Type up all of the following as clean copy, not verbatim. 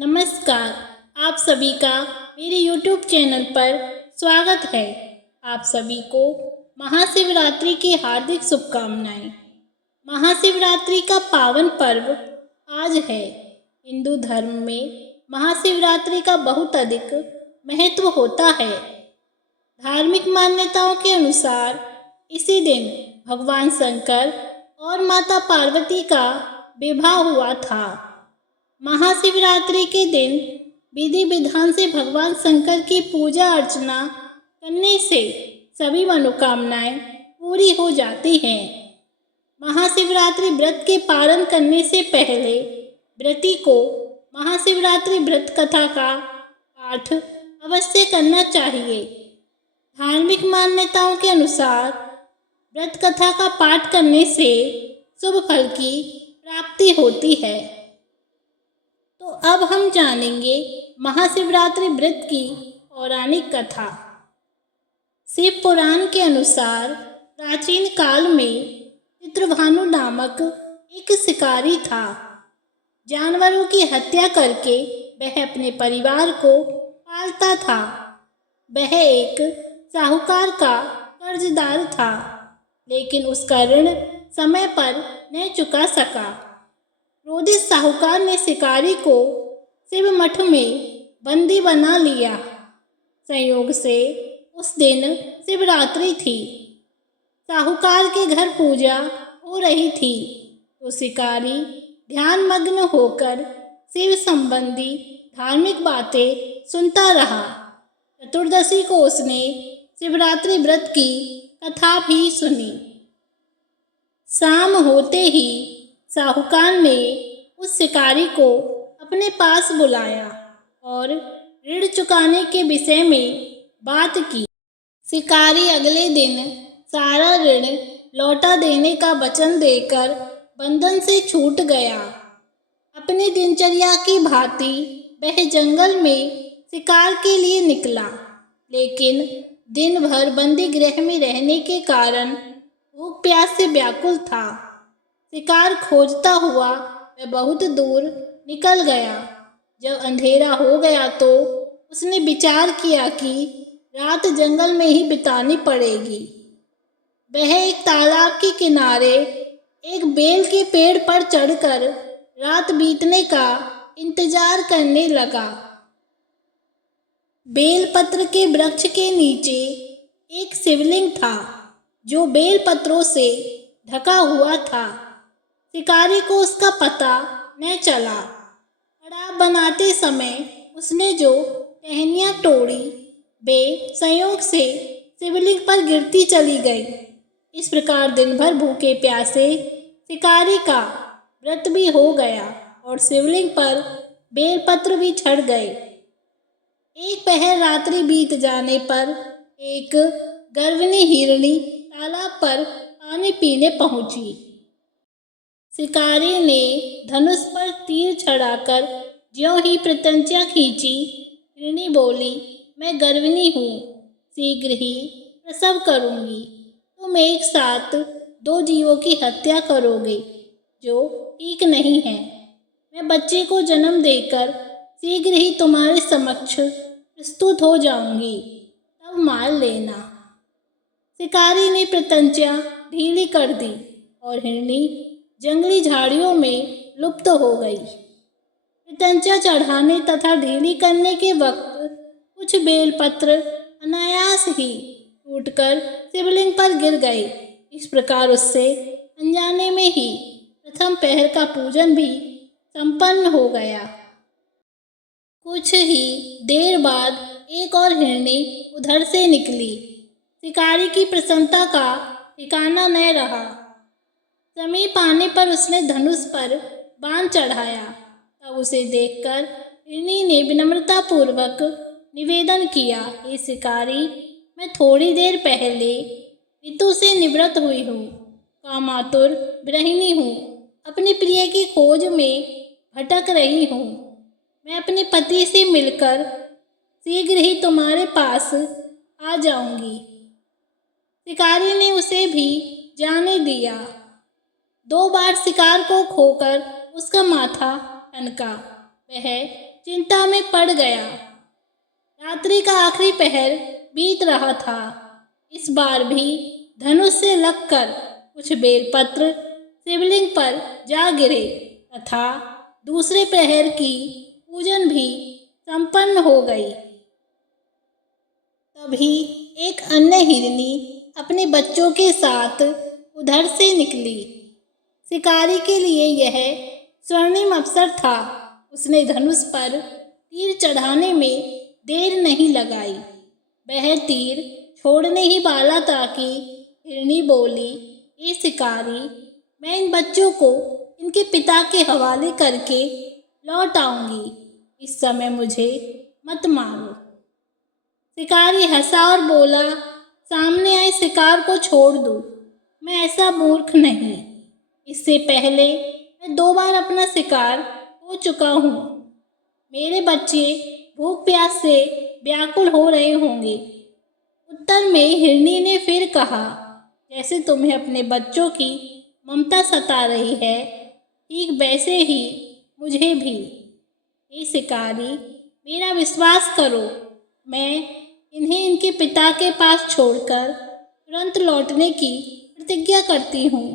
नमस्कार। आप सभी का मेरे YouTube चैनल पर स्वागत है। आप सभी को महाशिवरात्रि की हार्दिक शुभकामनाएं। महाशिवरात्रि का पावन पर्व आज है। हिंदू धर्म में महाशिवरात्रि का बहुत अधिक महत्व होता है। धार्मिक मान्यताओं के अनुसार इसी दिन भगवान शंकर और माता पार्वती का विवाह हुआ था। महाशिवरात्रि के दिन विधि विधान से भगवान शंकर की पूजा अर्चना करने से सभी मनोकामनाएं पूरी हो जाती हैं। महाशिवरात्रि व्रत के पारण करने से पहले व्रती को महाशिवरात्रि व्रत कथा का पाठ अवश्य करना चाहिए। धार्मिक मान्यताओं के अनुसार व्रत कथा का पाठ करने से शुभ फल की प्राप्ति होती है। तो अब हम जानेंगे महाशिवरात्रि व्रत की पौराणिक कथा। शिव पुराण के अनुसार प्राचीन काल में चित्रभानु नामक एक शिकारी था। जानवरों की हत्या करके वह अपने परिवार को पालता था। वह एक साहूकार का कर्जदार था, लेकिन उसका ऋण समय पर न चुका सका। क्रोधित साहूकार ने शिकारी को शिव मठ में बंदी बना लिया। संयोग से उस दिन शिवरात्रि थी। साहूकार के घर पूजा हो रही थी तो शिकारी ध्यान मग्न होकर शिव संबंधी धार्मिक बातें सुनता रहा। चतुर्दशी को उसने शिवरात्रि व्रत की कथा भी सुनी। शाम होते ही साहूकार ने उस शिकारी को अपने पास बुलाया और ऋण चुकाने के विषय में बात की। शिकारी अगले दिन सारा ऋण लौटा देने का वचन देकर बंधन से छूट गया। अपनी दिनचर्या की भांति वह जंगल में शिकार के लिए निकला, लेकिन दिन भर बंदी गृह में रहने के कारण भूख प्यास से व्याकुल था। शिकार खोजता हुआ वह बहुत दूर निकल गया। जब अंधेरा हो गया तो उसने विचार किया कि रात जंगल में ही बितानी पड़ेगी। वह एक तालाब के किनारे एक बेल के पेड़ पर चढ़कर रात बीतने का इंतजार करने लगा। बेलपत्र के वृक्ष के नीचे एक शिवलिंग था जो बेलपत्रों से ढका हुआ था। शिकारी को उसका पता न चला। कड़ा बनाते समय उसने जो टहनियाँ तोड़ी वे संयोग से शिवलिंग पर गिरती चली गई। इस प्रकार दिन भर भूखे प्यासे शिकारी का व्रत भी हो गया और शिवलिंग पर बेलपत्र भी चढ़ गए। एक पहर रात्रि बीत जाने पर एक गर्विणी हिरणी तालाब पर पानी पीने पहुंची। शिकारी ने धनुष पर तीर चढ़ाकर ज्यों ही प्रत्यंचा खींची, हिरणी बोली, मैं गर्विणी हूँ, शीघ्र ही प्रसव करूँगी। तुम एक साथ दो जीवों की हत्या करोगे जो ठीक नहीं है। मैं बच्चे को जन्म देकर शीघ्र ही तुम्हारे समक्ष प्रस्तुत हो जाऊंगी, तब मार लेना। शिकारी ने प्रत्यंचा ढीली कर दी और हिरणी जंगली झाड़ियों में लुप्त हो गई। प्रत्यंचा चढ़ाने तथा ढीली करने के वक्त कुछ बेलपत्र अनायास ही टूटकर शिवलिंग पर गिर गए। इस प्रकार उससे अनजाने में ही प्रथम पहर का पूजन भी संपन्न हो गया। कुछ ही देर बाद एक और हिरणी उधर से निकली। शिकारी की प्रसन्नता का ठिकाना न रहा। समीप आने पर उसने धनुष पर बाण चढ़ाया। तब उसे देखकर हिरणी ने विनम्रता पूर्वक निवेदन किया, हे शिकारी, मैं थोड़ी देर पहले ऋतु से निवृत्त हुई हूँ, कामातुर गृहिणी हूँ, अपने प्रिय की खोज में भटक रही हूँ। मैं अपने पति से मिलकर शीघ्र ही तुम्हारे पास आ जाऊंगी। शिकारी ने उसे भी जाने दिया। 2 बार शिकार को खोकर उसका माथा ठनका। वह चिंता में पड़ गया। रात्रि का आखिरी पहर बीत रहा था। इस बार भी धनुष से लगकर कुछ बेलपत्र शिवलिंग पर जा गिरे तथा दूसरे प्रहर की पूजन भी संपन्न हो गई। तभी एक अन्य हिरनी अपने बच्चों के साथ उधर से निकली। शिकारी के लिए यह स्वर्णिम अवसर था। उसने धनुष पर तीर चढ़ाने में देर नहीं लगाई। वह तीर छोड़ने ही वाला था कि हिरनी बोली, ये शिकारी, मैं इन बच्चों को इनके पिता के हवाले करके लौट आऊंगी। इस समय मुझे मत मारो। शिकारी हंसा और बोला, सामने आए शिकार को छोड़ दो, मैं ऐसा मूर्ख नहीं। इससे पहले मैं 2 बार अपना शिकार हो चुका हूँ। मेरे बच्चे भूख प्यास से व्याकुल हो रहे होंगे। उत्तर में हिरनी ने फिर कहा, जैसे तुम्हें अपने बच्चों की ममता सता रही है, ठीक वैसे ही मुझे भी। हे शिकारी, मेरा विश्वास करो, मैं इन्हें इनके पिता के पास छोड़कर तुरंत लौटने की प्रतिज्ञा करती हूँ।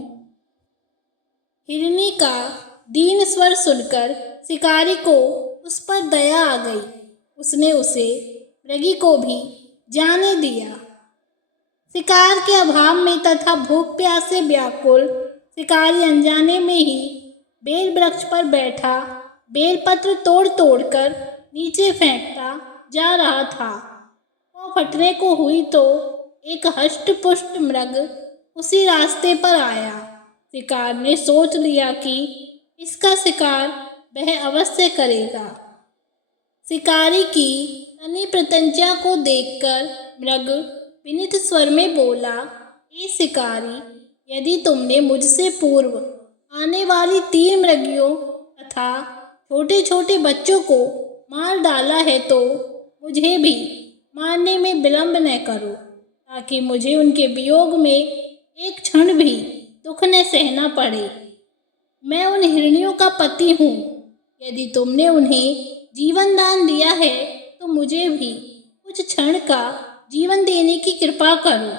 हिरनी का दीन स्वर सुनकर शिकारी को उस पर दया आ गई। उसने उसे मृगी को भी जाने दिया। शिकार के अभाव में तथा भूख प्यास से व्याकुल शिकारी अनजाने में ही बेल वृक्ष पर बैठा बेलपत्र तोड़ तोड़ कर नीचे फेंकता जा रहा था। वो फटने को हुई तो एक हष्ट पुष्ट मृग उसी रास्ते पर आया। शिकार ने सोच लिया कि इसका शिकार वह अवश्य करेगा। शिकारी की तनी प्रत्यंचा को देखकर मृग विनीत स्वर में बोला, ए शिकारी, यदि तुमने मुझसे पूर्व आने वाली 3 मृगियों तथा छोटे छोटे बच्चों को मार डाला है तो मुझे भी मारने में विलंब न करो, ताकि मुझे उनके वियोग में एक क्षण भी दुख न सहना पड़े। मैं उन हिरनियों का पति हूँ। यदि तुमने उन्हें जीवन दान दिया है तो मुझे भी कुछ क्षण का जीवन देने की कृपा करो।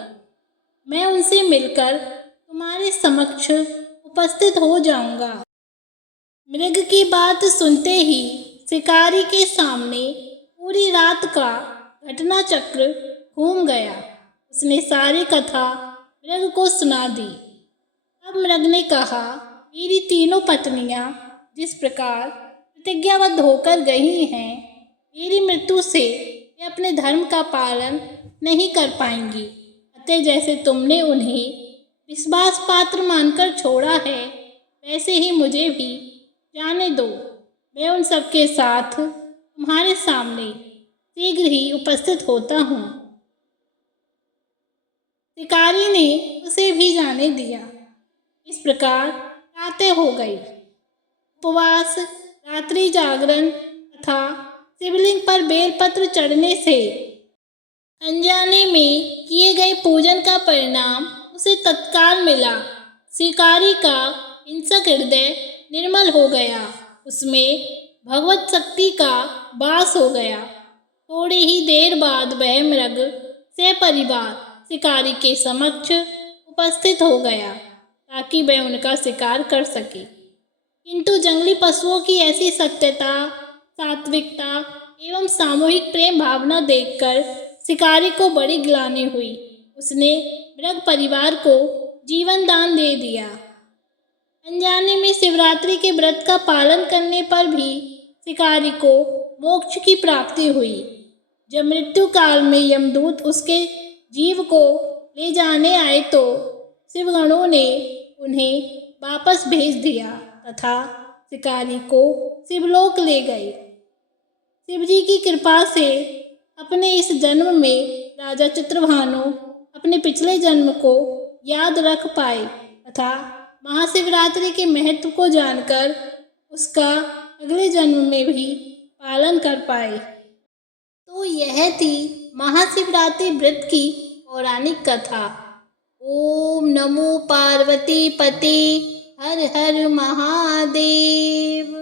मैं उनसे मिलकर तुम्हारे समक्ष उपस्थित हो जाऊंगा। मृग की बात सुनते ही शिकारी के सामने पूरी रात का घटना चक्र घूम गया। उसने सारी कथा मृग को सुना दी। अब मृग ने कहा, मेरी तीनों पत्नियां जिस प्रकार प्रतिज्ञाबद्ध होकर गई हैं, मेरी मृत्यु से वे अपने धर्म का पालन नहीं कर पाएंगी। अतः जैसे तुमने उन्हें विश्वास पात्र मानकर छोड़ा है, वैसे ही मुझे भी जाने दो। मैं उन सबके साथ तुम्हारे सामने शीघ्र ही उपस्थित होता हूँ। शिकारी ने उसे भी जाने दिया। इस प्रकार रातें हो गई। उपवास, रात्रि जागरण तथा शिवलिंग पर बेलपत्र चढ़ने से अनजाने में किए गए पूजन का परिणाम उसे तत्काल मिला। शिकारी का हिंसक हृदय निर्मल हो गया। उसमें भगवत शक्ति का वास हो गया। थोड़ी ही देर बाद वह मृग सपरिवार शिकारी के समक्ष उपस्थित हो गया ताकि वह उनका शिकार कर सके। किंतु जंगली पशुओं की ऐसी सत्यता, सात्विकता एवं सामूहिक प्रेम भावना देखकर शिकारी को बड़ी ग्लानि हुई। उसने मृग परिवार को जीवन दान दे दिया। अनजाने में शिवरात्रि के व्रत का पालन करने पर भी शिकारी को मोक्ष की प्राप्ति हुई। जब मृत्यु काल में यमदूत उसके जीव को ले जाने आए तो शिवगणों ने उन्हें वापस भेज दिया तथा शिकारी को शिवलोक ले गए। शिवजी की कृपा से अपने इस जन्म में राजा चित्रभानु अपने पिछले जन्म को याद रख पाए तथा महाशिवरात्रि के महत्व को जानकर उसका अगले जन्म में भी पालन कर पाए। तो यह थी महाशिवरात्रि व्रत की पौराणिक कथा। ओम नमो पार्वती पते हर हर महादेव।